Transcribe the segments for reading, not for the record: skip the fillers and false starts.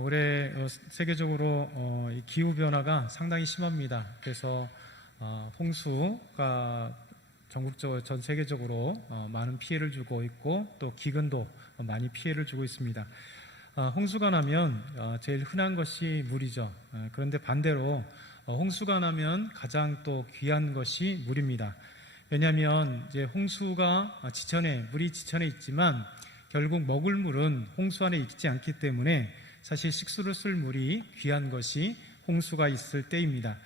올해 세계적으로 이 기후 변화가 상당히 심합니다. 그래서 홍수가 전국적으로 전 세계적으로 많은 피해를 주고 있고 또 기근도 많이 피해를 주고 있습니다. 홍수가 나면 제일 흔한 것이 물이죠. 그런데 반대로 홍수가 나면 가장 또 귀한 것이 물입니다. 왜냐하면 이제 홍수가 물이 지천에 있지만 결국 먹을 물은 홍수 안에 있지 않기 때문에 사실 식수를 쓸 물이 귀한 것이 홍수가 있을 때입니다.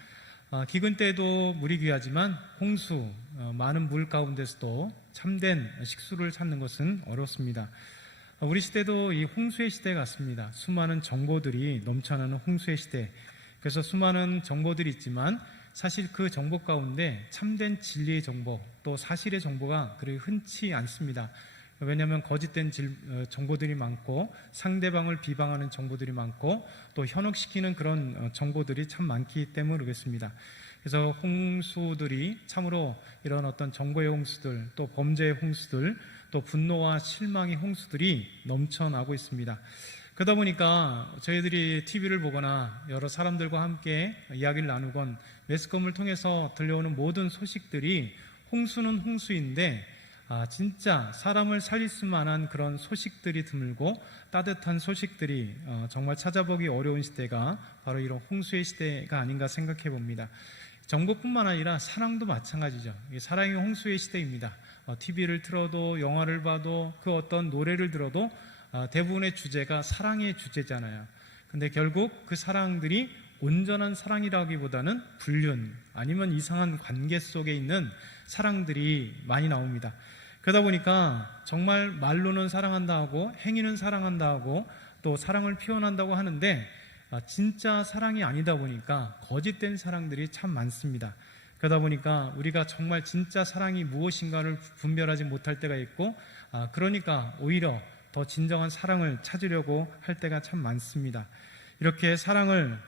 기근 때도 물이 귀하지만 홍수, 많은 물 가운데서도 참된 식수를 찾는 것은 어렵습니다. 우리 시대도 이 홍수의 시대 같습니다. 수많은 정보들이 넘쳐나는 홍수의 시대. 그래서 수많은 정보들이 있지만 사실 그 정보 가운데 참된 진리의 정보, 또 사실의 정보가 그리 흔치 않습니다. 왜냐하면 거짓된 정보들이 많고 상대방을 비방하는 정보들이 많고 또 현혹시키는 그런 정보들이 참 많기 때문에 그렇습니다. 그래서 홍수들이 참으로 이런 어떤 정보의 홍수들, 또 범죄의 홍수들, 또 분노와 실망의 홍수들이 넘쳐나고 있습니다. 그러다 보니까 저희들이 TV를 보거나 여러 사람들과 함께 이야기를 나누건 매스컴을 통해서 들려오는 모든 소식들이 홍수는 홍수인데 진짜 사람을 살릴 수만한 그런 소식들이 드물고 따뜻한 소식들이 정말 찾아보기 어려운 시대가 바로 이런 홍수의 시대가 아닌가 생각해 봅니다. 정보뿐만 아니라 사랑도 마찬가지죠. 사랑이 홍수의 시대입니다. TV를 틀어도 영화를 봐도 그 어떤 노래를 들어도 대부분의 주제가 사랑의 주제잖아요. 근데 결국 그 사랑들이 온전한 사랑이라기보다는 불륜 아니면 이상한 관계 속에 있는 사랑들이 많이 나옵니다. 그러다 보니까 정말 말로는 사랑한다 하고 행위는 사랑한다 하고 또 사랑을 표현한다고 하는데 진짜 사랑이 아니다 보니까 거짓된 사랑들이 참 많습니다. 그러다 보니까 우리가 정말 진짜 사랑이 무엇인가를 분별하지 못할 때가 있고 그러니까 오히려 더 진정한 사랑을 찾으려고 할 때가 참 많습니다. 이렇게 사랑을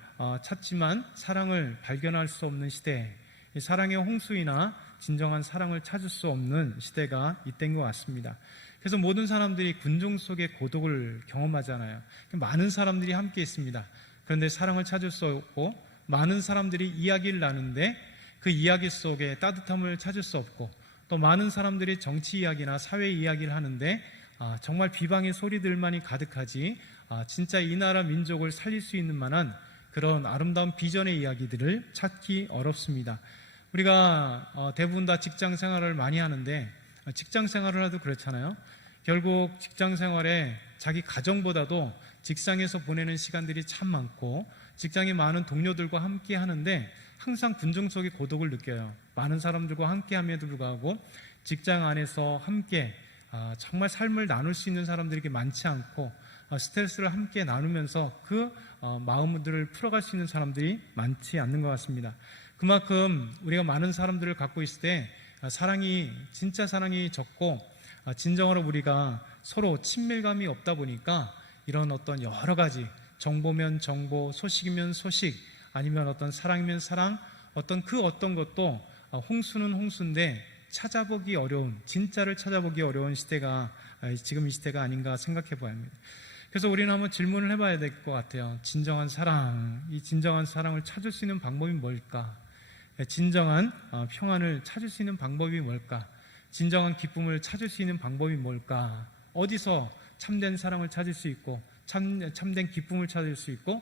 찾지만 사랑을 발견할 수 없는 시대, 사랑의 홍수이나 진정한 사랑을 찾을 수 없는 시대가 이때인 것 같습니다. 그래서 모든 사람들이 군중 속의 고독을 경험하잖아요. 많은 사람들이 함께 있습니다. 그런데 사랑을 찾을 수 없고 많은 사람들이 이야기를 나누는데 그 이야기 속에 따뜻함을 찾을 수 없고 또 많은 사람들이 정치 이야기나 사회 이야기를 하는데 정말 비방의 소리들만이 가득하지 진짜 이 나라 민족을 살릴 수 있는 만한 그런 아름다운 비전의 이야기들을 찾기 어렵습니다. 우리가 대부분 다 직장 생활을 많이 하는데 직장 생활을 해도 그렇잖아요. 결국 직장 생활에 자기 가정보다도 직장에서 보내는 시간들이 참 많고 직장에 많은 동료들과 함께 하는데 항상 군중 속의 고독을 느껴요. 많은 사람들과 함께 함에도 불구하고 직장 안에서 함께 정말 삶을 나눌 수 있는 사람들이 이렇게 많지 않고 스트레스를 함께 나누면서 그 마음들을 풀어갈 수 있는 사람들이 많지 않는 것 같습니다. 그만큼 우리가 많은 사람들을 갖고 있을 때 사랑이 진짜 사랑이 적고 진정으로 우리가 서로 친밀감이 없다 보니까 이런 어떤 여러 가지 정보면 정보, 소식이면 소식, 아니면 어떤 사랑이면 사랑, 어떤 것도 홍수는 홍수인데 찾아보기 어려운, 진짜를 찾아보기 어려운 시대가 지금 이 시대가 아닌가 생각해 봐야 합니다. 그래서 우리는 한번 질문을 해봐야 될 것 같아요. 진정한 사랑, 이 진정한 사랑을 찾을 수 있는 방법이 뭘까? 진정한 평안을 찾을 수 있는 방법이 뭘까? 진정한 기쁨을 찾을 수 있는 방법이 뭘까? 어디서 참된 사랑을 찾을 수 있고 참된 기쁨을 찾을 수 있고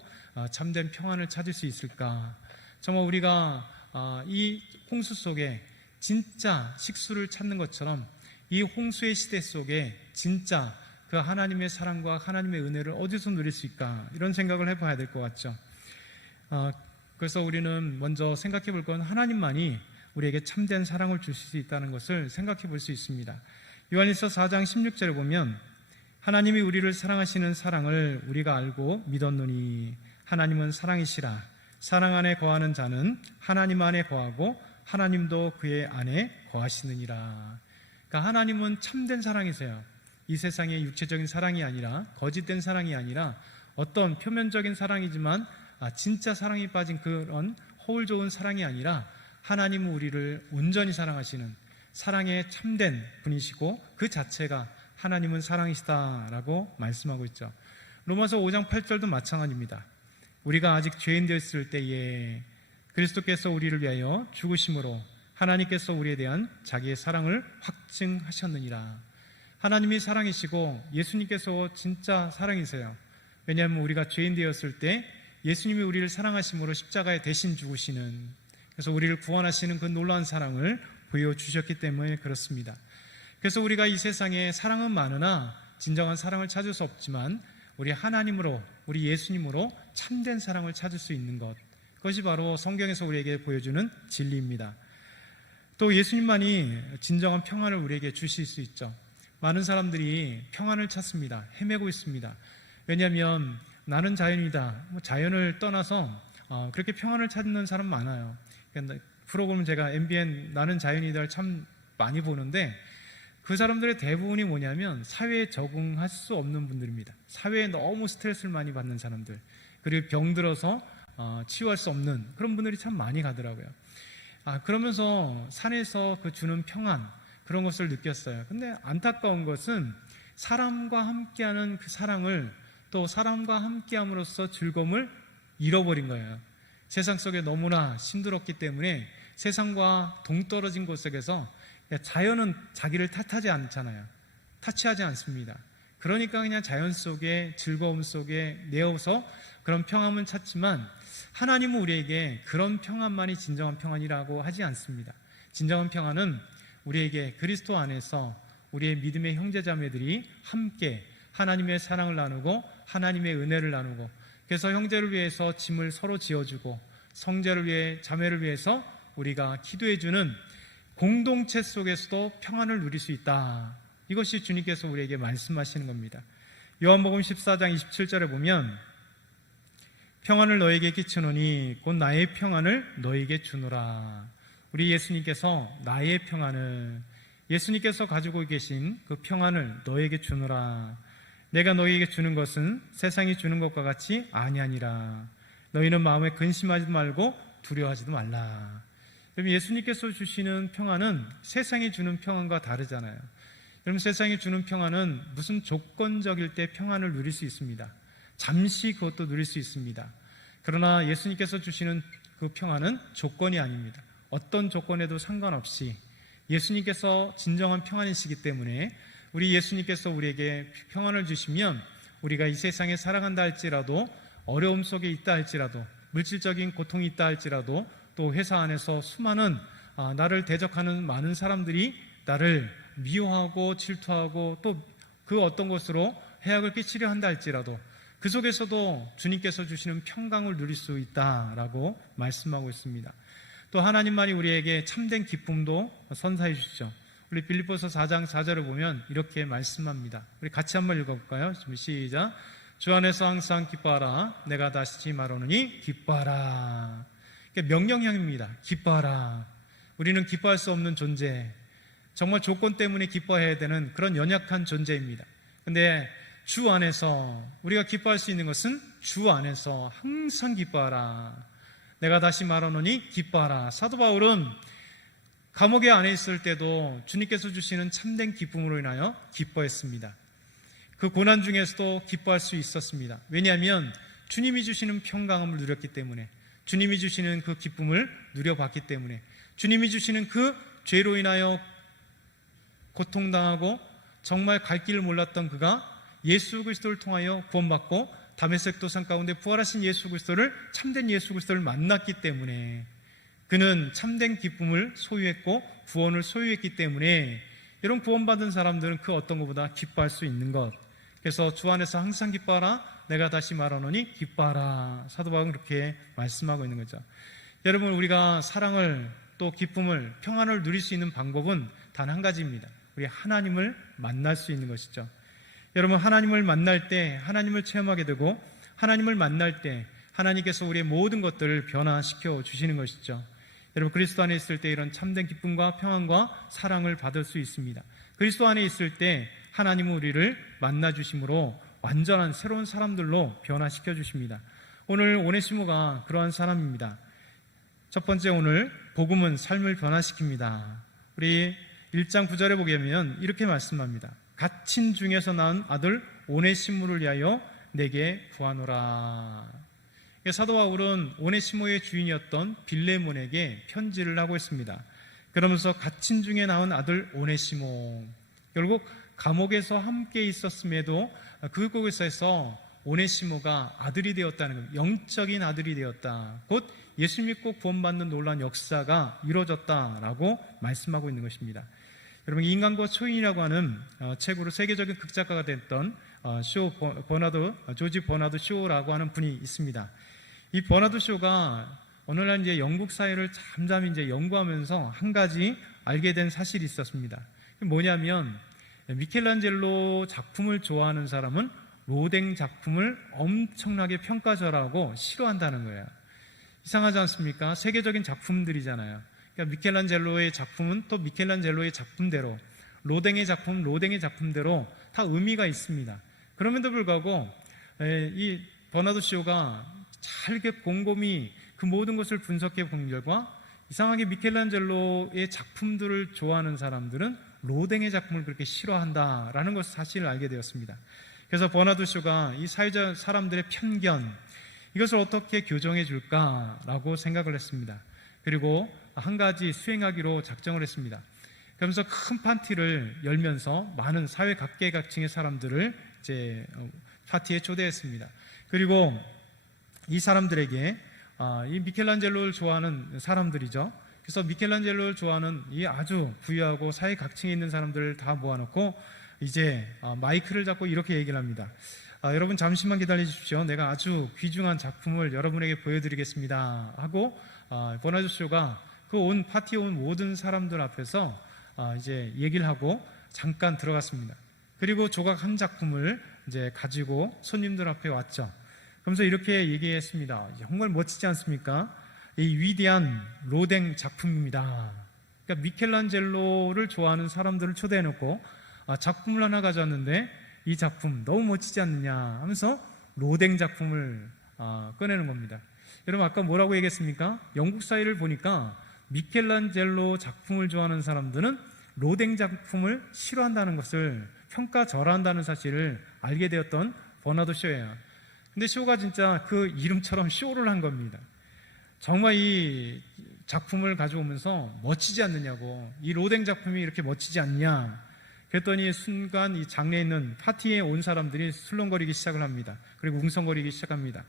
참된 평안을 찾을 수 있을까? 정말 우리가 이 홍수 속에 진짜 식수를 찾는 것처럼 이 홍수의 시대 속에 진짜 그 하나님의 사랑과 하나님의 은혜를 어디서 누릴 수 있을까? 이런 생각을 해봐야 될 것 같죠. 그래서 우리는 먼저 생각해 볼 건 하나님만이 우리에게 참된 사랑을 주실 수 있다는 것을 생각해 볼 수 있습니다. 요한일서 4장 16절에 보면 하나님이 우리를 사랑하시는 사랑을 우리가 알고 믿었노니 하나님은 사랑이시라. 사랑 안에 거하는 자는 하나님 안에 거하고 하나님도 그의 안에 거하시느니라. 그러니까 하나님은 참된 사랑이세요. 이 세상의 육체적인 사랑이 아니라 거짓된 사랑이 아니라 어떤 표면적인 사랑이지만 진짜 사랑이 빠진 그런 허울 좋은 사랑이 아니라 하나님은 우리를 온전히 사랑하시는 사랑의 참된 분이시고 그 자체가 하나님은 사랑이시다라고 말씀하고 있죠. 로마서 5장 8절도 마찬가지입니다. 우리가 아직 죄인 되었을 때에 그리스도께서 우리를 위하여 죽으심으로 하나님께서 우리에 대한 자기의 사랑을 확증하셨느니라. 하나님이 사랑이시고 예수님께서 진짜 사랑이세요. 왜냐하면 우리가 죄인 되었을 때 예수님이 우리를 사랑하심으로 십자가에 대신 죽으시는, 그래서 우리를 구원하시는 그 놀라운 사랑을 보여주셨기 때문에 그렇습니다. 그래서 우리가 이 세상에 사랑은 많으나 진정한 사랑을 찾을 수 없지만 우리 하나님으로, 우리 예수님으로 참된 사랑을 찾을 수 있는 것, 그것이 바로 성경에서 우리에게 보여주는 진리입니다. 또 예수님만이 진정한 평안을 우리에게 주실 수 있죠. 많은 사람들이 평안을 찾습니다. 헤매고 있습니다. 왜냐하면 나는 자연이다, 자연을 떠나서 그렇게 평안을 찾는 사람 많아요. 프로그램 제가 MBN 나는 자연이다를 참 많이 보는데 그 사람들의 대부분이 뭐냐면 사회에 적응할 수 없는 분들입니다. 사회에 너무 스트레스를 많이 받는 사람들, 그리고 병들어서 치유할 수 없는 그런 분들이 참 많이 가더라고요. 그러면서 산에서 그 주는 평안, 그런 것을 느꼈어요. 근데 안타까운 것은 사람과 함께하는 그 사랑을, 또 사람과 함께함으로써 즐거움을 잃어버린 거예요. 세상 속에 너무나 힘들었기 때문에 세상과 동떨어진 곳에서 자연은 자기를 탓하지 않잖아요. 타치하지 않습니다. 그러니까 그냥 자연 속에 즐거움 속에 내어서 그런 평안을 찾지만 하나님은 우리에게 그런 평안만이 진정한 평안이라고 하지 않습니다. 진정한 평안은 우리에게 그리스도 안에서 우리의 믿음의 형제자매들이 함께 하나님의 사랑을 나누고 하나님의 은혜를 나누고, 그래서 형제를 위해서 짐을 서로 지어주고 성제를 위해, 자매를 위해서 우리가 기도해주는 공동체 속에서도 평안을 누릴 수 있다. 이것이 주님께서 우리에게 말씀하시는 겁니다. 요한복음 14장 27절에 보면 평안을 너에게 끼치노니 곧 나의 평안을 너에게 주노라. 우리 예수님께서 나의 평안을, 예수님께서 가지고 계신 그 평안을 너에게 주노라. 내가 너희에게 주는 것은 세상이 주는 것과 같이 아니하니라. 너희는 마음에 근심하지 말고 두려워하지도 말라. 여러분, 예수님께서 주시는 평안은 세상이 주는 평안과 다르잖아요. 여러분, 세상이 주는 평안은 무슨 조건적일 때 평안을 누릴 수 있습니다. 잠시 그것도 누릴 수 있습니다. 그러나 예수님께서 주시는 그 평안은 조건이 아닙니다. 어떤 조건에도 상관없이 예수님께서 진정한 평안이시기 때문에 우리 예수님께서 우리에게 평안을 주시면 우리가 이 세상에 살아간다 할지라도, 어려움 속에 있다 할지라도, 물질적인 고통이 있다 할지라도, 또 회사 안에서 수많은 나를 대적하는 많은 사람들이 나를 미워하고 질투하고 또 그 어떤 것으로 해악을 끼치려 한다 할지라도 그 속에서도 주님께서 주시는 평강을 누릴 수 있다라고 말씀하고 있습니다. 또 하나님만이 우리에게 참된 기쁨도 선사해 주시죠. 우리 빌립보서 4장 4절을 보면 이렇게 말씀합니다. 우리 같이 한번 읽어볼까요? 시작. 주 안에서 항상 기뻐하라. 내가 다시 말하노니 기뻐하라. 명령형입니다. 기뻐하라. 우리는 기뻐할 수 없는 존재, 정말 조건 때문에 기뻐해야 되는 그런 연약한 존재입니다. 근데 주 안에서 우리가 기뻐할 수 있는 것은 주 안에서 항상 기뻐하라. 내가 다시 말하노니 기뻐하라. 사도 바울은 감옥에 안에 있을 때도 주님께서 주시는 참된 기쁨으로 인하여 기뻐했습니다. 그 고난 중에서도 기뻐할 수 있었습니다. 왜냐하면 주님이 주시는 평강함을 누렸기 때문에, 주님이 주시는 그 기쁨을 누려봤기 때문에, 주님이 주시는 그 죄로 인하여 고통당하고 정말 갈 길을 몰랐던 그가 예수 그리스도를 통하여 구원받고 다메섹 도상 가운데 부활하신 예수 그리스도를, 참된 예수 그리스도를 만났기 때문에 그는 참된 기쁨을 소유했고 구원을 소유했기 때문에 이런 구원받은 사람들은 그 어떤 것보다 기뻐할 수 있는 것. 그래서 주 안에서 항상 기뻐하라. 내가 다시 말하노니 기뻐하라. 사도 바울은 그렇게 말씀하고 있는 거죠. 여러분, 우리가 사랑을, 또 기쁨을, 평안을 누릴 수 있는 방법은 단 한 가지입니다. 우리 하나님을 만날 수 있는 것이죠. 여러분, 하나님을 만날 때 하나님을 체험하게 되고, 하나님을 만날 때 하나님께서 우리의 모든 것들을 변화시켜 주시는 것이죠. 여러분, 그리스도 안에 있을 때 이런 참된 기쁨과 평안과 사랑을 받을 수 있습니다. 그리스도 안에 있을 때 하나님은 우리를 만나 주심으로 완전한 새로운 사람들로 변화시켜 주십니다. 오늘 오네시모가 그러한 사람입니다. 첫 번째, 오늘 복음은 삶을 변화시킵니다. 우리 1장 9절에 보게 되면 이렇게 말씀합니다. 갇힌 중에서 낳은 아들 오네시모를 위하여 내게 구하노라. 사도 바울은 오네시모의 주인이었던 빌레몬에게 편지를 하고 있습니다. 그러면서 갇힌 중에 낳은 아들 오네시모, 결국 감옥에서 함께 있었음에도 그곳에서 오네시모가 아들이 되었다는 것, 영적인 아들이 되었다. 곧 예수 믿고 구원받는 놀라운 역사가 이루어졌다라고 말씀하고 있는 것입니다. 여러분, 인간과 초인이라고 하는 책으로 세계적인 극작가가 됐던 조지 버나드 쇼라고 하는 분이 있습니다. 이 버나드 쇼가 오늘날 이제 영국 사회를 잠잠히 이제 연구하면서 한 가지 알게 된 사실이 있었습니다. 뭐냐면 미켈란젤로 작품을 좋아하는 사람은 로댕 작품을 엄청나게 평가절하고 싫어한다는 거예요. 이상하지 않습니까? 세계적인 작품들이잖아요. 그러니까 미켈란젤로의 작품은 또 미켈란젤로의 작품대로, 로댕의 작품은 로댕의 작품대로 다 의미가 있습니다. 그럼에도 불구하고 이 버나드 쇼가 잘 곰곰이 그 모든 것을 분석해 본 결과 이상하게 미켈란젤로의 작품들을 좋아하는 사람들은 로댕의 작품을 그렇게 싫어한다라는 것을 사실을 알게 되었습니다. 그래서 버나드 쇼가 이 사회적 사람들의 편견, 이것을 어떻게 교정해 줄까라고 생각을 했습니다. 그리고 한 가지 수행하기로 작정을 했습니다. 그러면서 큰 파티를 열면서 많은 사회 각계각층의 사람들을 이제 파티에 초대했습니다. 그리고 이 사람들에게 이 미켈란젤로를 좋아하는 사람들이죠. 그래서 미켈란젤로를 좋아하는 이 아주 부유하고 사회 각층에 있는 사람들을 다 모아놓고 이제 마이크를 잡고 이렇게 얘기를 합니다. 여러분 잠시만 기다려 주십시오. 내가 아주 귀중한 작품을 여러분에게 보여드리겠습니다 하고 버나드 쇼가 그 온 파티에 온 모든 사람들 앞에서 이제 얘기를 하고 잠깐 들어갔습니다. 그리고 조각 한 작품을 이제 가지고 손님들 앞에 왔죠. 그러면서 이렇게 얘기했습니다. 정말 멋지지 않습니까? 이 위대한 로댕 작품입니다. 그러니까 미켈란젤로를 좋아하는 사람들을 초대해놓고 작품을 하나 가져왔는데 이 작품 너무 멋지지 않느냐 하면서 로댕 작품을 꺼내는 겁니다. 여러분 아까 뭐라고 얘기했습니까? 영국 사회를 보니까 미켈란젤로 작품을 좋아하는 사람들은 로댕 작품을 싫어한다는 것을 평가절하한다는 사실을 알게 되었던 버나드 쇼예요. 근데 쇼가 진짜 그 이름처럼 쇼를 한 겁니다. 정말 이 작품을 가져오면서 멋지지 않느냐고, 이 로댕 작품이 이렇게 멋지지 않냐 그랬더니 순간 이 장내에 있는 파티에 온 사람들이 술렁거리기 시작을 합니다. 그리고 웅성거리기 시작합니다.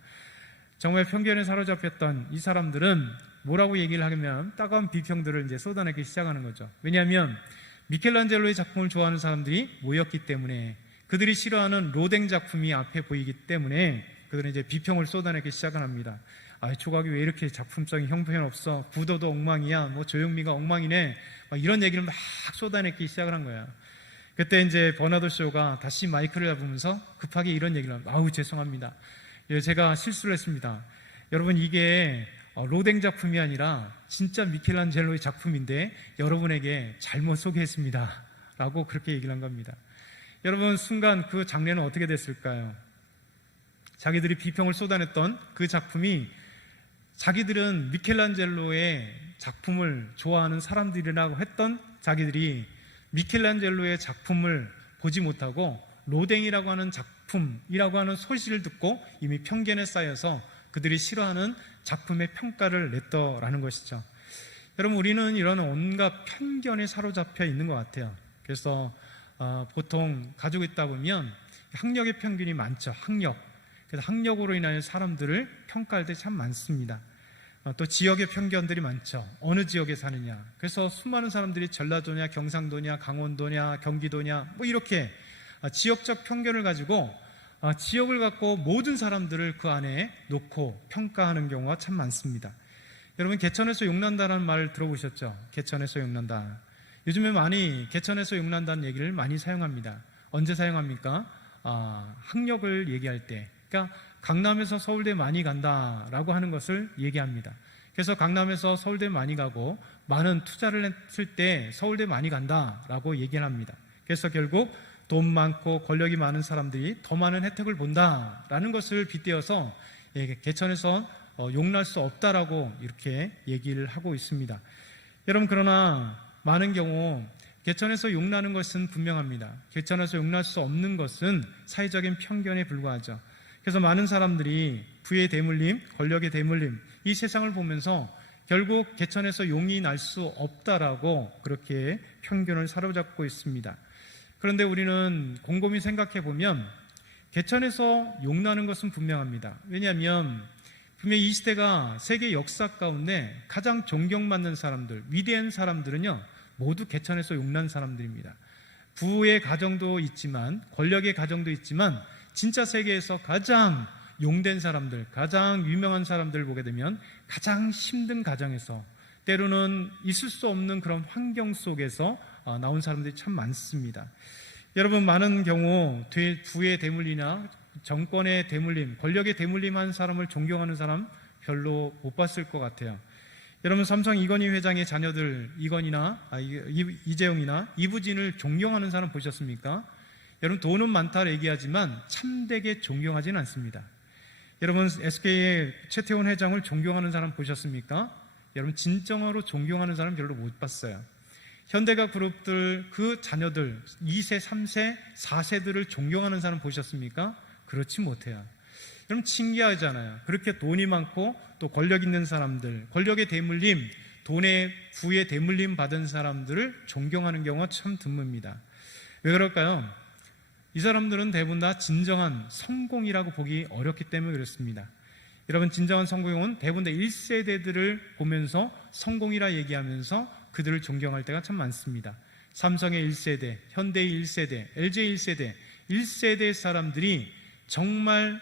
정말 편견에 사로잡혔던 이 사람들은 뭐라고 얘기를 하면 따가운 비평들을 이제 쏟아내기 시작하는 거죠. 왜냐하면 미켈란젤로의 작품을 좋아하는 사람들이 모였기 때문에, 그들이 싫어하는 로댕 작품이 앞에 보이기 때문에 그들은 이제 비평을 쏟아내기 시작을 합니다. 조각이 왜 이렇게 작품성이 형편없어, 구도도 엉망이야, 뭐 조형미가 엉망이네, 막 이런 얘기를 막 쏟아내기 시작을 한 거야. 그때 이제 버나드 쇼가 다시 마이크를 잡으면서 급하게 이런 얘기를 합니다. 죄송합니다. 제가 실수를 했습니다. 여러분 이게 로댕 작품이 아니라 진짜 미켈란젤로의 작품인데 여러분에게 잘못 소개했습니다 라고 그렇게 얘기를 한 겁니다. 여러분 순간 그 장례는 어떻게 됐을까요? 자기들이 비평을 쏟아냈던 그 작품이, 자기들은 미켈란젤로의 작품을 좋아하는 사람들이라고 했던 자기들이 미켈란젤로의 작품을 보지 못하고 로댕이라고 하는 작품이라고 하는 소식을 듣고 이미 편견에 쌓여서 그들이 싫어하는 작품의 평가를 냈더라는 것이죠. 여러분 우리는 이런 온갖 편견에 사로잡혀 있는 것 같아요. 그래서 보통 가지고 있다 보면 학력의 편견이 많죠. 그래서 학력으로 인하여 사람들을 평가할 때 참 많습니다. 또 지역의 편견들이 많죠. 어느 지역에 사느냐. 그래서 수많은 사람들이 전라도냐, 경상도냐, 강원도냐, 경기도냐 뭐 이렇게 지역적 편견을 가지고 지역을 갖고 모든 사람들을 그 안에 놓고 평가하는 경우가 참 많습니다. 여러분 개천에서 욕난다는 말 들어보셨죠? 개천에서 욕난다. 요즘에 많이 개천에서 욕난다는 얘기를 많이 사용합니다. 언제 사용합니까? 학력을 얘기할 때. 그러니까 강남에서 서울대 많이 간다라고 하는 것을 얘기합니다. 그래서 강남에서 서울대 많이 가고 많은 투자를 했을 때 서울대 많이 간다라고 얘기를 합니다. 그래서 결국 돈 많고 권력이 많은 사람들이 더 많은 혜택을 본다라는 것을 빗대어서 개천에서 용날 수 없다라고 이렇게 얘기를 하고 있습니다. 여러분 그러나 많은 경우 개천에서 용나는 것은 분명합니다. 개천에서 용날 수 없는 것은 사회적인 편견에 불과하죠. 그래서 많은 사람들이 부의 대물림, 권력의 대물림, 이 세상을 보면서 결국 개천에서 용이 날 수 없다라고 그렇게 편견을 사로잡고 있습니다. 그런데 우리는 곰곰이 생각해 보면 개천에서 용나는 것은 분명합니다. 왜냐하면 분명히 이 시대가 세계 역사 가운데 가장 존경받는 사람들, 위대한 사람들은요, 모두 개천에서 용난 사람들입니다. 부의 가정도 있지만, 권력의 가정도 있지만, 진짜 세계에서 가장 용된 사람들, 가장 유명한 사람들을 보게 되면 가장 힘든 가정에서, 때로는 있을 수 없는 그런 환경 속에서 나온 사람들이 참 많습니다. 여러분, 많은 경우 부의 대물리나 정권의 대물림, 권력의 대물림한 사람을 존경하는 사람 별로 못 봤을 것 같아요. 여러분, 삼성 이건희 회장의 자녀들 이재용이나 이부진을 존경하는 사람 보셨습니까? 여러분, 돈은 많다 얘기하지만 참되게 존경하지는 않습니다. 여러분, SK의 최태원 회장을 존경하는 사람 보셨습니까? 여러분, 진정으로 존경하는 사람 별로 못 봤어요. 현대가 그룹들 그 자녀들 2세, 3세, 4세들을 존경하는 사람 보셨습니까? 그렇지 못해요. 여러분, 신기하잖아요. 그렇게 돈이 많고 또 권력 있는 사람들, 권력의 대물림, 돈의 부의 대물림 받은 사람들을 존경하는 경우가 참 드뭅니다. 왜 그럴까요? 이 사람들은 대부분 다 진정한 성공이라고 보기 어렵기 때문에 그렇습니다. 여러분, 진정한 성공은 대부분 다 1세대들을 보면서 성공이라 얘기하면서 그들을 존경할 때가 참 많습니다. 삼성의 1세대, 현대의 1세대, LG의 1세대, 1세대 사람들이 정말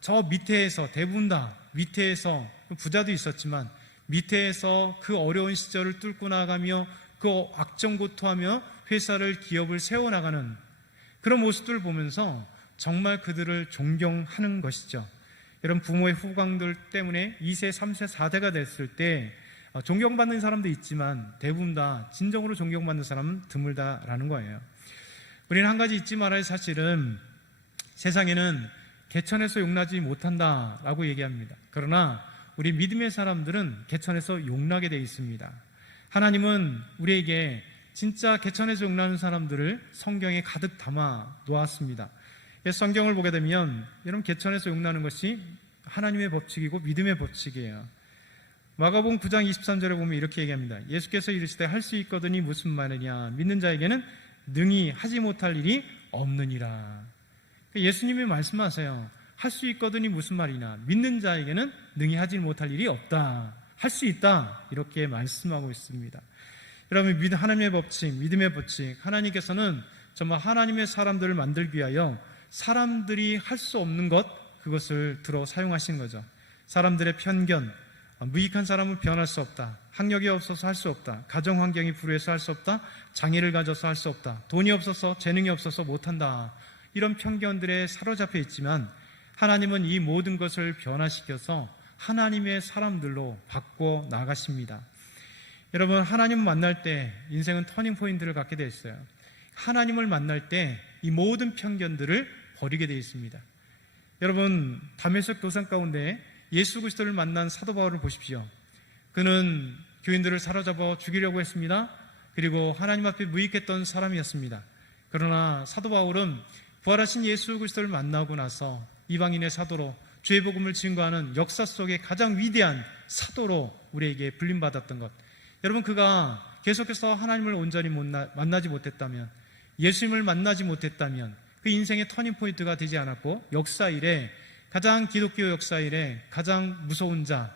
저 밑에에서 대부분 다 밑에에서 부자도 있었지만 밑에에서 그 어려운 시절을 뚫고 나가며 그 악정고투하며 회사를 기업을 세워나가는 그런 모습들을 보면서 정말 그들을 존경하는 것이죠. 여러분, 부모의 후광들 때문에 2세, 3세, 4대가 됐을 때 존경받는 사람도 있지만 대부분 다 진정으로 존경받는 사람은 드물다라는 거예요. 우리는 한 가지 잊지 말아야 할 사실은 세상에는 개천에서 용나지 못한다라고 얘기합니다. 그러나 우리 믿음의 사람들은 개천에서 용나게 되어 있습니다. 하나님은 우리에게 진짜 개천에서 용나는 사람들을 성경에 가득 담아 놓았습니다. 성경을 보게 되면 여러분, 개천에서 용나는 것이 하나님의 법칙이고 믿음의 법칙이에요. 마가복음 9장 23절에 보면 이렇게 얘기합니다. 예수께서 이르시되 할 수 있거든이 무슨 말이냐, 믿는 자에게는 능히 하지 못할 일이 없느니라. 예수님이 말씀하세요. 할 수 있거든이 무슨 말이냐, 믿는 자에게는 능히 하지 못할 일이 없다, 할 수 있다, 이렇게 말씀하고 있습니다. 여러분, 하나님의 법칙, 믿음의 법칙, 하나님께서는 정말 하나님의 사람들을 만들기 위하여 사람들이 할 수 없는 것, 그것을 들어 사용하신 거죠. 사람들의 편견, 무익한 사람은 변할 수 없다, 학력이 없어서 할 수 없다, 가정 환경이 불우해서 할 수 없다, 장애를 가져서 할 수 없다, 돈이 없어서, 재능이 없어서 못한다, 이런 편견들에 사로잡혀 있지만 하나님은 이 모든 것을 변화시켜서 하나님의 사람들로 바꿔 나가십니다. 여러분, 하나님 만날 때 인생은 터닝 포인트를 갖게 되어 있어요. 하나님을 만날 때 이 모든 편견들을 버리게 되어 있습니다. 여러분, 다메섹 도상 가운데 예수 그리스도를 만난 사도 바울을 보십시오. 그는 교인들을 사로잡아 죽이려고 했습니다. 그리고 하나님 앞에 무익했던 사람이었습니다. 그러나 사도 바울은 부활하신 예수 그리스도를 만나고 나서 이방인의 사도로 주의 복음을 증거하는 역사 속의 가장 위대한 사도로 우리에게 불림받았던 것. 여러분, 그가 계속해서 하나님을 온전히 만나지 못했다면, 예수님을 만나지 못했다면 그 인생의 터닝 포인트가 되지 않았고, 역사 이래 가장, 기독교 역사 이래 가장 무서운 자,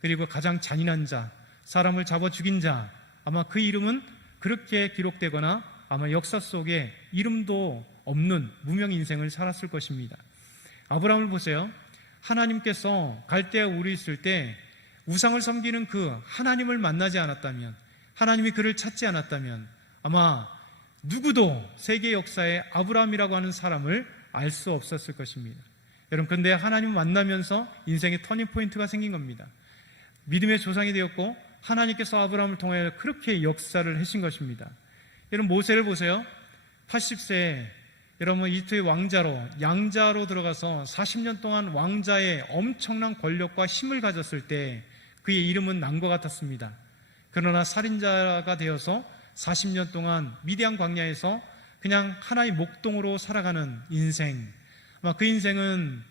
그리고 가장 잔인한 자, 사람을 잡아 죽인 자, 아마 그 이름은 그렇게 기록되거나 아마 역사 속에 이름도 없는 무명 인생을 살았을 것입니다. 아브라함을 보세요. 하나님께서 갈대아 우르에 있을 때 우상을 섬기는 그 하나님을 만나지 않았다면, 하나님이 그를 찾지 않았다면 아마 누구도 세계 역사에 아브라함이라고 하는 사람을 알 수 없었을 것입니다. 여러분, 그런데 하나님을 만나면서 인생의 터닝 포인트가 생긴 겁니다. 믿음의 조상이 되었고 하나님께서 아브라함을 통하여 그렇게 역사를 하신 것입니다. 여러분, 모세를 보세요. 80세에 여러분 이집트의 왕자로, 양자로 들어가서 40년 동안 왕자의 엄청난 권력과 힘을 가졌을 때 그의 이름은 남과 같았습니다. 그러나 살인자가 되어서 40년 동안 미디안 광야에서 그냥 하나의 목동으로 살아가는 인생, 아마 그 인생은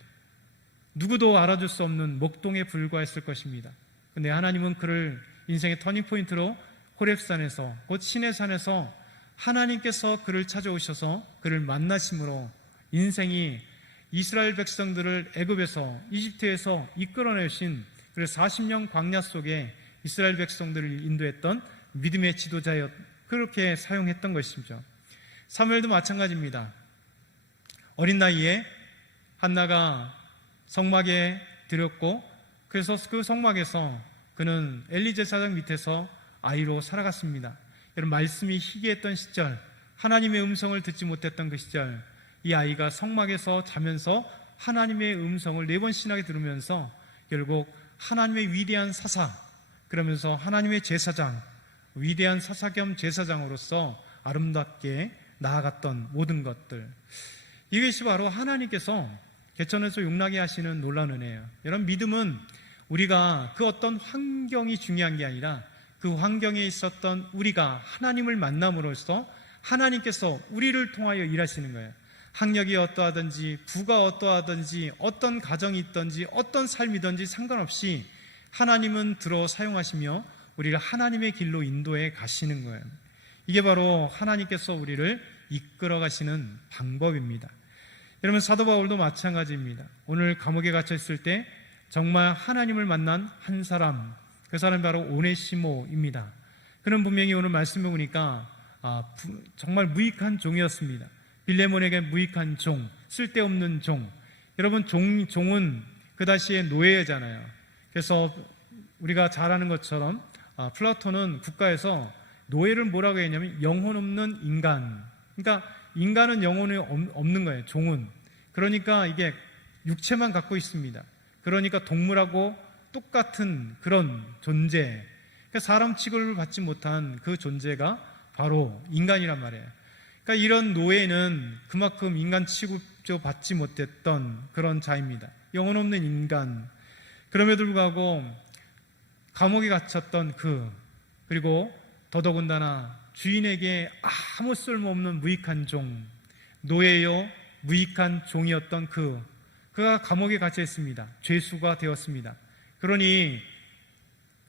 누구도 알아줄 수 없는 목동에 불과했을 것입니다. 근데 하나님은 그를 인생의 터닝포인트로 호렙산에서, 곧 시내산에서 하나님께서 그를 찾아오셔서 그를 만나심으로 인생이 이스라엘 백성들을 애굽에서, 이집트에서 이끌어내신, 그래서 40년 광야 속에 이스라엘 백성들을 인도했던 믿음의 지도자였, 그렇게 사용했던 것이죠. 사무엘도 마찬가지입니다. 어린 나이에 한나가 성막에 들였고, 그래서 그 성막에서 그는 엘리 제사장 밑에서 아이로 살아갔습니다. 여러분, 말씀이 희귀했던 시절, 하나님의 음성을 듣지 못했던 그 시절, 이 아이가 성막에서 자면서 하나님의 음성을 4번 신나게 들으면서 결국 하나님의 위대한 사사, 그러면서 하나님의 제사장, 위대한 사사 겸 제사장으로서 아름답게 나아갔던 모든 것들, 이것이 바로 하나님께서 개천에서 용나게 하시는 놀라운 은혜예요. 여러분, 믿음은 우리가 그 어떤 환경이 중요한 게 아니라 그 환경에 있었던 우리가 하나님을 만남으로써 하나님께서 우리를 통하여 일하시는 거예요. 학력이 어떠하든지, 부가 어떠하든지, 어떤 가정이 있든지, 어떤 삶이든지 상관없이 하나님은 들어 사용하시며 우리를 하나님의 길로 인도해 가시는 거예요. 이게 바로 하나님께서 우리를 이끌어 가시는 방법입니다. 여러분, 사도 바울도 마찬가지입니다. 오늘 감옥에 갇혀 있을 때 정말 하나님을 만난 한 사람, 그 사람이 바로 오네시모입니다. 그는 분명히 오늘 말씀을 보니까 정말 무익한 종이었습니다. 빌레몬에게 무익한 종, 쓸데없는 종. 여러분, 종은 그 당시에 노예잖아요. 그래서 우리가 잘 아는 것처럼 플라톤은 국가에서 노예를 뭐라고 했냐면 영혼 없는 인간. 그러니까 인간은 영혼이 없는 거예요, 종은. 그러니까 이게 육체만 갖고 있습니다. 그러니까 동물하고 똑같은 그런 존재, 그러니까 사람 취급을 받지 못한 그 존재가 바로 인간이란 말이에요. 그러니까 이런 노예는 그만큼 인간 취급도 받지 못했던 그런 자입니다. 영혼 없는 인간. 그럼에도 불구하고 감옥에 gat혔던 그리고 더더군다나 주인에게 아무 쓸모없는 무익한 종, 노예요 무익한 종이었던 그가 감옥에 갇혀 있습니다. 죄수가 되었습니다. 그러니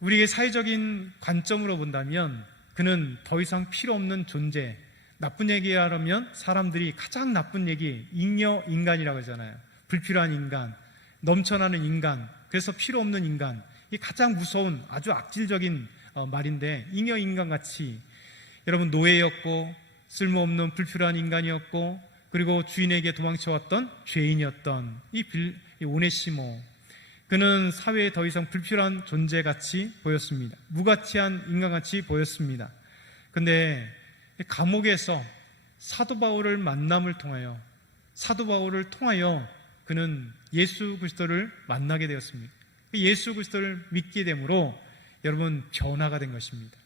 우리의 사회적인 관점으로 본다면 그는 더 이상 필요 없는 존재, 나쁜 얘기하려면 사람들이 가장 나쁜 얘기, 잉여 인간이라고 하잖아요. 불필요한 인간, 넘쳐나는 인간, 그래서 필요 없는 인간, 이 가장 무서운 아주 악질적인 말인데, 잉여 인간같이 여러분 노예였고 쓸모없는 불필요한 인간이었고, 그리고 주인에게 도망쳐왔던 죄인이었던 이 오네시모, 그는 사회에 더 이상 불필요한 존재같이 보였습니다. 무가치한 인간같이 보였습니다. 근데 감옥에서 사도 바울을 만남을 통하여, 사도 바울을 통하여 그는 예수 그리스도를 만나게 되었습니다. 예수 그리스도를 믿게 되므로 여러분 변화가 된 것입니다.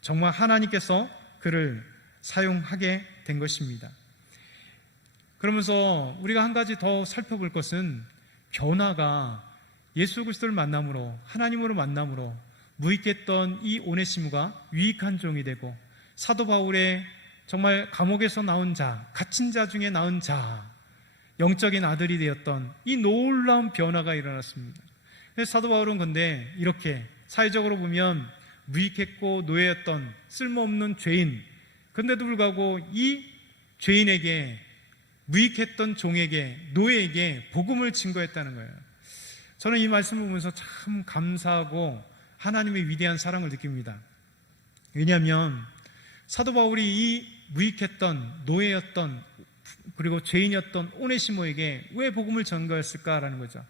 정말 하나님께서 그를 사용하게 된 것입니다. 그러면서 우리가 한 가지 더 살펴볼 것은, 변화가 예수 그리스도를 만남으로, 하나님으로 만남으로 무익했던 이 오네시모가 유익한 종이 되고, 사도 바울의 정말 감옥에서 나온 자, 갇힌 자 중에 나온 자, 영적인 아들이 되었던 이 놀라운 변화가 일어났습니다. 그래서 사도 바울은 근데 이렇게 사회적으로 보면 무익했고 노예였던 쓸모없는 죄인, 근데도 불구하고 이 죄인에게, 무익했던 종에게, 노예에게 복음을 증거했다는 거예요. 저는 이 말씀을 보면서 참 감사하고 하나님의 위대한 사랑을 느낍니다. 왜냐하면 사도 바울이 이 무익했던, 노예였던, 그리고 죄인이었던 오네시모에게 왜 복음을 전가했을까라는 거죠.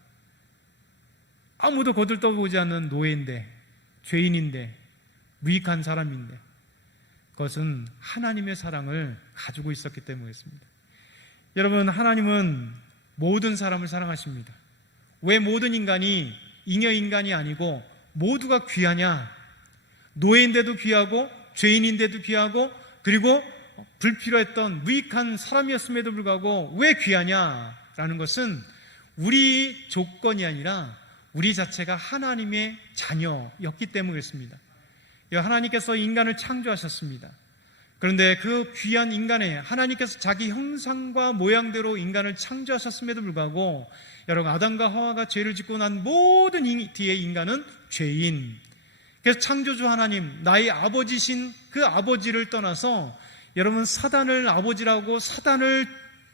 아무도 거들떠보지 않는 노예인데, 죄인인데, 무익한 사람인데, 그것은 하나님의 사랑을 가지고 있었기 때문이었습니다. 여러분, 하나님은 모든 사람을 사랑하십니다. 왜 모든 인간이 잉여 인간이 아니고 모두가 귀하냐? 노예인데도 귀하고 죄인인데도 귀하고, 그리고 불필요했던 무익한 사람이었음에도 불구하고 왜 귀하냐라는 것은 우리 조건이 아니라 우리 자체가 하나님의 자녀였기 때문에 그렇습니다. 하나님께서 인간을 창조하셨습니다. 그런데 그 귀한 인간에 하나님께서 자기 형상과 모양대로 인간을 창조하셨음에도 불구하고 여러분, 아담과 하와가 죄를 짓고 난 모든 뒤에 인간은 죄인. 그래서 창조주 하나님, 나의 아버지신 그 아버지를 떠나서 여러분, 사단을 아버지라고, 사단을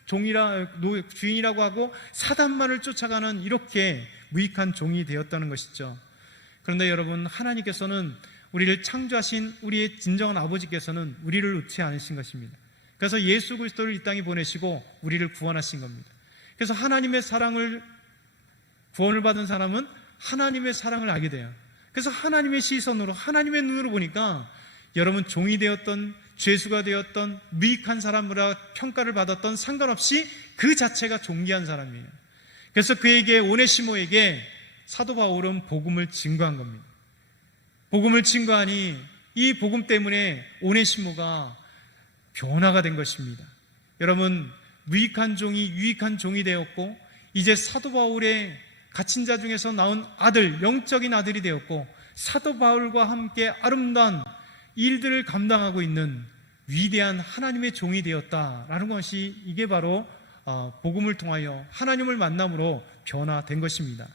주인이라고 하고 사단만을 쫓아가는 이렇게 무익한 종이 되었다는 것이죠. 그런데 여러분, 하나님께서는 우리를 창조하신 우리의 진정한 아버지께서는 우리를 놓지 않으신 것입니다. 그래서 예수 그리스도를 이 땅에 보내시고 우리를 구원하신 겁니다. 그래서 하나님의 사랑을, 구원을 받은 사람은 하나님의 사랑을 알게 돼요. 그래서 하나님의 시선으로, 하나님의 눈으로 보니까 여러분, 종이 되었던, 죄수가 되었던, 무익한 사람으로 평가를 받았던 상관없이 그 자체가 존귀한 사람이에요. 그래서 그에게, 오네시모에게 사도 바울은 복음을 증거한 겁니다. 복음을 증거하니 이 복음 때문에 오네시모가 변화가 된 것입니다. 여러분, 무익한 종이 유익한 종이 되었고, 이제 사도 바울의 갇힌 자 중에서 나온 아들, 영적인 아들이 되었고, 사도 바울과 함께 아름다운 일들을 감당하고 있는 위대한 하나님의 종이 되었다라는 것이, 이게 바로 복음을 통하여 하나님을 만남으로 변화된 것입니다.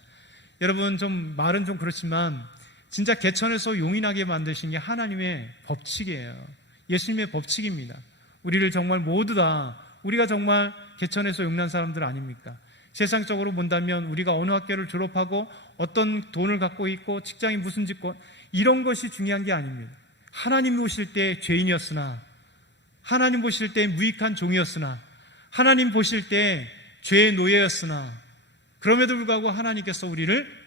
여러분, 말은 좀 그렇지만 진짜 개천에서 용인하게 만드신 게 하나님의 법칙이에요. 예수님의 법칙입니다. 우리를 정말 모두 다, 우리가 정말 개천에서 용난 사람들 아닙니까? 세상적으로 본다면 우리가 어느 학교를 졸업하고 어떤 돈을 갖고 있고 직장이 무슨 직권, 이런 것이 중요한 게 아닙니다. 하나님 보실 때 죄인이었으나, 하나님 보실 때 무익한 종이었으나, 하나님 보실 때 죄의 노예였으나, 그럼에도 불구하고 하나님께서 우리를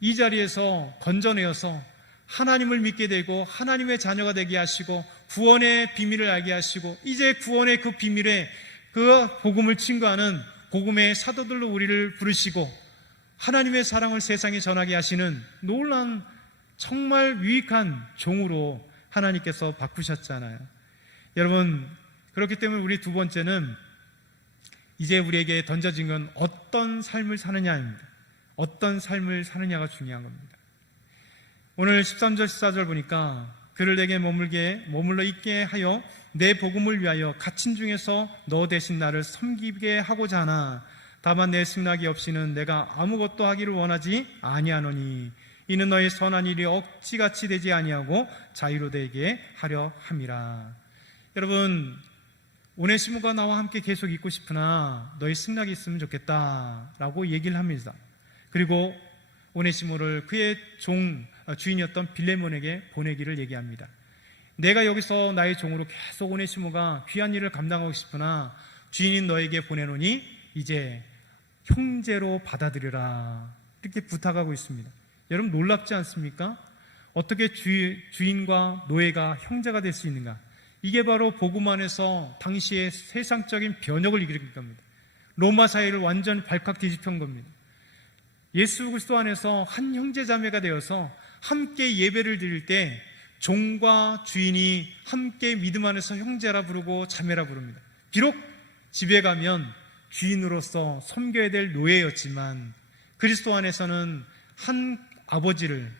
이 자리에서 건져내어서 하나님을 믿게 되고 하나님의 자녀가 되게 하시고 구원의 비밀을 알게 하시고, 이제 구원의 그 비밀에 그 복음을 증거하는 복음의 사도들로 우리를 부르시고 하나님의 사랑을 세상에 전하게 하시는 놀라운, 정말 유익한 종으로 하나님께서 바꾸셨잖아요. 여러분, 그렇기 때문에 우리 두 번째는 이제 우리에게 던져진 건 어떤 삶을 사느냐입니다. 어떤 삶을 사느냐가 중요한 겁니다. 오늘 13절 14절 보니까 그를 내게 머물러 있게 하여 내 복음을 위하여 갇힌 중에서 너 대신 나를 섬기게 하고자 하나, 다만 내 승낙이 없이는 내가 아무것도 하기를 원하지 아니하노니 이는 너의 선한 일이 억지같이 되지 아니하고 자유로 되게 하려 함이라. 여러분, 오네시모가 나와 함께 계속 있고 싶으나 너의 승낙이 있으면 좋겠다라고 얘기를 합니다. 그리고 오네시모를 그의 주인이었던 빌레몬에게 보내기를 얘기합니다. 내가 여기서 나의 종으로 계속 오네시모가 귀한 일을 감당하고 싶으나 주인인 너에게 보내노니 이제 형제로 받아들여라, 이렇게 부탁하고 있습니다. 여러분, 놀랍지 않습니까? 어떻게 주인과 노예가 형제가 될 수 있는가? 이게 바로 복음 안에서 당시의 세상적인 변혁을 일으킨 겁니다. 로마 사회를 완전히 발칵 뒤집힌 겁니다. 예수 그리스도 안에서 한 형제 자매가 되어서 함께 예배를 드릴 때 종과 주인이 함께 믿음 안에서 형제라 부르고 자매라 부릅니다. 비록 집에 가면 주인으로서 섬겨야 될 노예였지만 그리스도 안에서는 한 아버지를,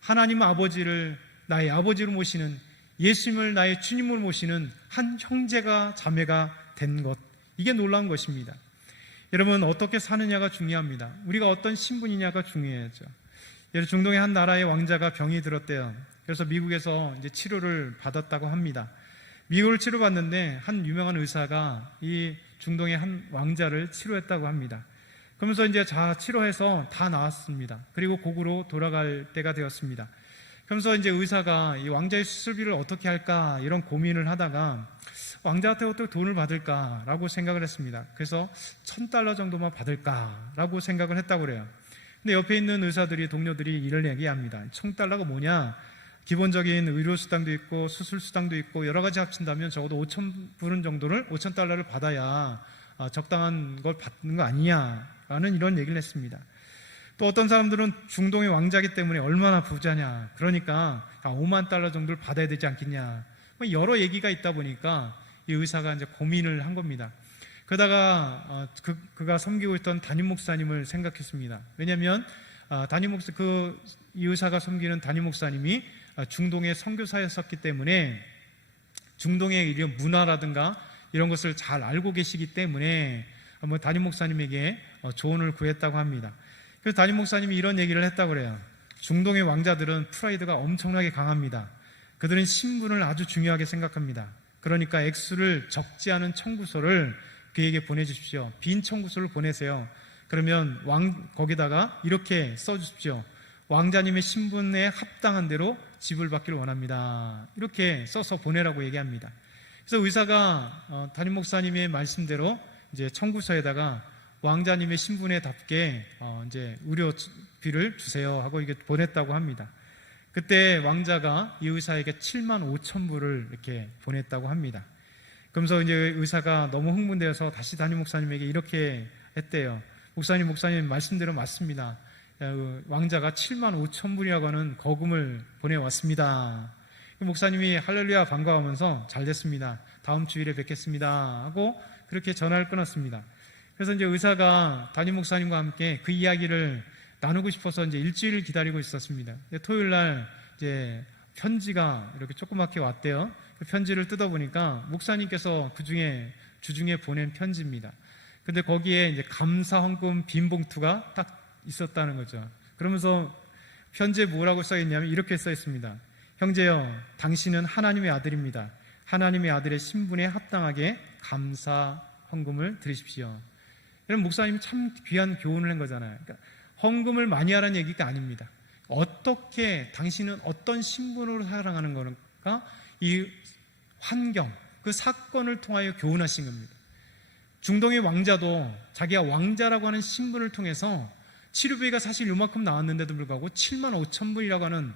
하나님 아버지를 나의 아버지로 모시는, 예수님을 나의 주님으로 모시는 한 형제가, 자매가 된 것, 이게 놀라운 것입니다. 여러분, 어떻게 사느냐가 중요합니다. 우리가 어떤 신분이냐가 중요하죠. 예를 중동의 한 나라의 왕자가 병이 들었대요. 그래서 미국에서 이제 치료를 받았다고 합니다. 미국을 치료받는데 한 유명한 의사가 이 중동의 한 왕자를 치료했다고 합니다. 그러면서 이제 치료해서 다 나았습니다. 그리고 고국으로 돌아갈 때가 되었습니다. 그러면서 이제 의사가 이 왕자의 수술비를 어떻게 할까 이런 고민을 하다가 왕자한테 어떻게 돈을 받을까라고 생각을 했습니다. 그래서 $1,000 정도만 받을까라고 생각을 했다고 그래요. 근데 옆에 있는 의사들이, 동료들이 이를 얘기합니다. $1,000가 뭐냐? 기본적인 의료수당도 있고 수술수당도 있고 여러 가지 합친다면 적어도 $5,000 정도를, $5,000를 받아야 적당한 걸 받는 거 아니냐라는 이런 얘기를 했습니다. 또 어떤 사람들은 중동의 왕자기 때문에 얼마나 부자냐, 그러니까 $50,000 정도를 받아야 되지 않겠냐, 여러 얘기가 있다 보니까 이 의사가 이제 고민을 한 겁니다. 그러다가 그가 섬기고 있던 담임 목사님을 생각했습니다. 왜냐하면 이 의사가 섬기는 담임 목사님이 중동의 선교사였었기 때문에 중동의 이런 문화라든가 이런 것을 잘 알고 계시기 때문에 담임 목사님에게 조언을 구했다고 합니다. 그래서 담임 목사님이 이런 얘기를 했다고 그래요. 중동의 왕자들은 프라이드가 엄청나게 강합니다. 그들은 신분을 아주 중요하게 생각합니다. 그러니까 액수를 적지 않은 청구서를 그에게 보내주십시오. 빈 청구서를 보내세요. 그러면 거기다가 이렇게 써주십시오. 왕자님의 신분에 합당한 대로 지불 받기를 원합니다. 이렇게 써서 보내라고 얘기합니다. 그래서 의사가 담임 목사님의 말씀대로 이제 청구서에다가 왕자님의 신분에 답게 이제 의료비를 주세요 하고 이게 보냈다고 합니다. 그때 왕자가 이 의사에게 75,000불을 이렇게 보냈다고 합니다. 그러면서 이제 의사가 너무 흥분되어서 다시 담임 목사님에게 이렇게 했대요. 목사님 말씀대로 맞습니다. 왕자가 75,000불이라고 하는 거금을 보내왔습니다. 목사님이 할렐루야 반가워하면서 잘 됐습니다. 다음 주일에 뵙겠습니다 하고 그렇게 전화를 끊었습니다. 그래서 이제 의사가 담임 목사님과 함께 그 이야기를 나누고 싶어서 이제 일주일을 기다리고 있었습니다. 토요일 날 이제 편지가 이렇게 조그맣게 왔대요. 그 편지를 뜯어보니까 목사님께서 주중에 보낸 편지입니다. 근데 거기에 이제 감사 헌금 빈 봉투가 딱 있었다는 거죠. 그러면서 편지에 뭐라고 써 있냐면 이렇게 써 있습니다. 형제여, 당신은 하나님의 아들입니다. 하나님의 아들의 신분에 합당하게 감사 헌금을 드리십시오. 여러분, 목사님이 참 귀한 교훈을 한 거잖아요. 그러니까 헌금을 많이 하라는 얘기가 아닙니다. 어떻게 당신은 어떤 신분으로 살아가는 건가? 이 환경, 그 사건을 통하여 교훈하신 겁니다. 중동의 왕자도 자기가 왕자라고 하는 신분을 통해서 치료비가 사실 요만큼 나왔는데도 불구하고 75,000불이라고 하는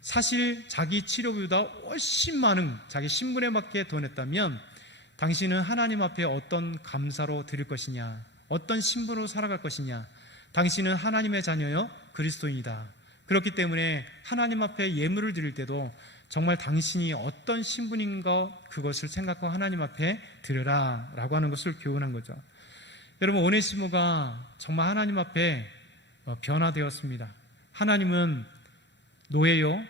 사실 자기 치료비보다 훨씬 많은 자기 신분에 맞게 돈 냈다면 당신은 하나님 앞에 어떤 감사로 드릴 것이냐, 어떤 신분으로 살아갈 것이냐. 당신은 하나님의 자녀요 그리스도인이다. 그렇기 때문에 하나님 앞에 예물을 드릴 때도 정말 당신이 어떤 신분인가 그것을 생각하고 하나님 앞에 드려라 라고 하는 것을 교훈한 거죠. 여러분, 오네시모가 정말 하나님 앞에 변화되었습니다. 하나님은 노예요,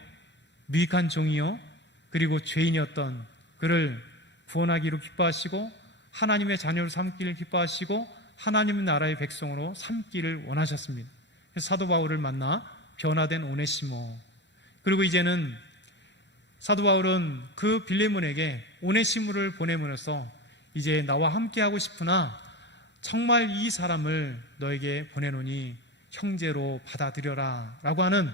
미익한 종이요, 그리고 죄인이었던 그를 구원하기로 기뻐하시고 하나님의 자녀로 삼기를 기뻐하시고 하나님의 나라의 백성으로 삼기를 원하셨습니다. 그래서 사도 바울을 만나 변화된 오네시모, 그리고 이제는 사도 바울은 그 빌레몬에게 오네시모를 보내면서 이제 나와 함께하고 싶으나 정말 이 사람을 너에게 보내노니 형제로 받아들여라 라고 하는,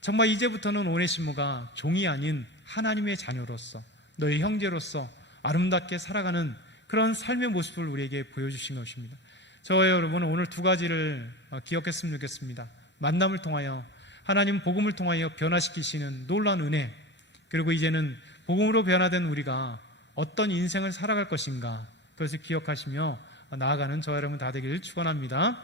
정말 이제부터는 오네시모가 종이 아닌 하나님의 자녀로서 너의 형제로서 아름답게 살아가는 그런 삶의 모습을 우리에게 보여주신 것입니다. 저와 여러분은 오늘 두 가지를 기억했으면 좋겠습니다. 만남을 통하여 하나님 복음을 통하여 변화시키시는 놀라운 은혜, 그리고 이제는 복음으로 변화된 우리가 어떤 인생을 살아갈 것인가, 그것을 기억하시며 나아가는 저와 여러분 다 되기를 축원합니다.